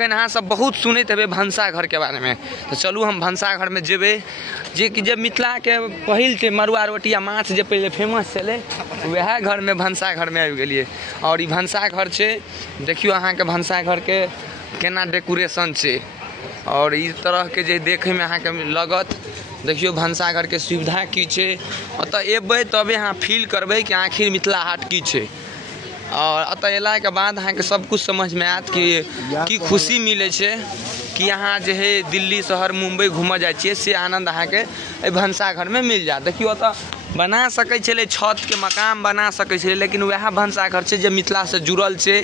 एखन अहाँ सब बहुत सुनते हे भनसा घर के बारे में, तो चलू हम भनसा घर में जेबे जे कि जब मिथिला के पहिल छै मरुआ रोटी आ माछ जे पहले फेमस छलै वह घर में भनसा घर में आबि गेलिए। और ई भनसा घर छै, देखियो अहाँ के भनसा घर के केना डेकोरेशन छै और इस तरह के जे देखे में अहाँ के लगत। देखियो भनसा घर के सुविधा की छै, ओतऽ एबै तबे अहाँ फील करबै कि आखिर मिथिला हाट की छै। और अतः अला के बाद अहाँ के सब कुछ समझ में आयत कि खुशी मिले छै कि यहाँ जे है दिल्ली शहर मुंबई घूम जाए छिए से आनंद अहाँ के भनसा घर में मिल जाए। देखियो अतः बना सकै छलै छत के मकान बना सकै छलै, लेकिन वह भनसा घर छै जे मिथिला से जुड़ल छै।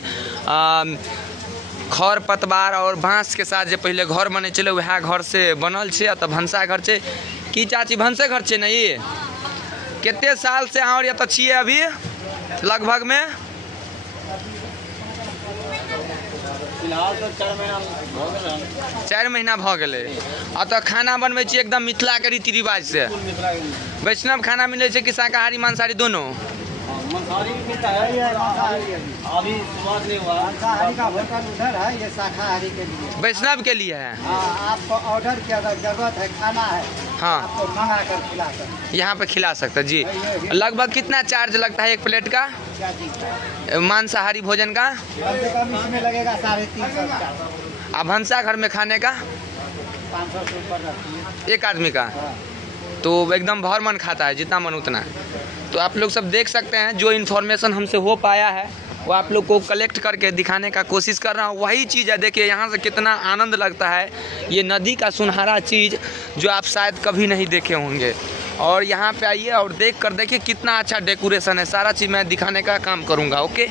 खर पतवार और बाँस के साथ जे पहले घर बने चले वह घर से बनल छै। अतः भनसा घर छै कि चाची भनसे घर छै ने। ये कितने साल से अहाँ एतऽ छिए अभी लगभग में? फिलहाल तो 4 महीना भऽ गेलै। अतः खाना बनबै छी एकदम मिथिला के रीति रिवाज से। वैष्णव खाना मिले छै कि शाकाहारी मांसाहारी दोनों? मांसाहारी भी मिलता है, अभी शुरुआत नहीं हुआ। मांसाहारी का होटल उधर है, ये शाकाहारी के लिए, वैष्णव के लिए है। आपको ऑर्डर की अगर जरूरत है खाना है, हाँ आपको मंगा कर खिला सकते, यहाँ पे खिला सकते जी। लगभग कितना चार्ज लगता है एक प्लेट का मांसाहारी भोजन का? इसमें लगेगा 350। अब भनसा घर में खाने का 500 से ऊपर रखिए एक आदमी का, तो एकदम भर मन खाता है, जितना मन उतना। तो आप लोग सब देख सकते हैं जो इन्फॉर्मेशन हमसे हो पाया है वो आप लोग को कलेक्ट करके दिखाने का कोशिश कर रहा हूँ। वही चीज़ है, देखिए यहाँ से कितना आनंद लगता है। ये नदी का सुनहरा चीज़ जो आप शायद कभी नहीं देखे होंगे। और यहाँ पे आइए और देख कर देखिए कितना अच्छा डेकोरेशन है। सारा चीज़ मैं दिखाने का काम करूँगा। ओके।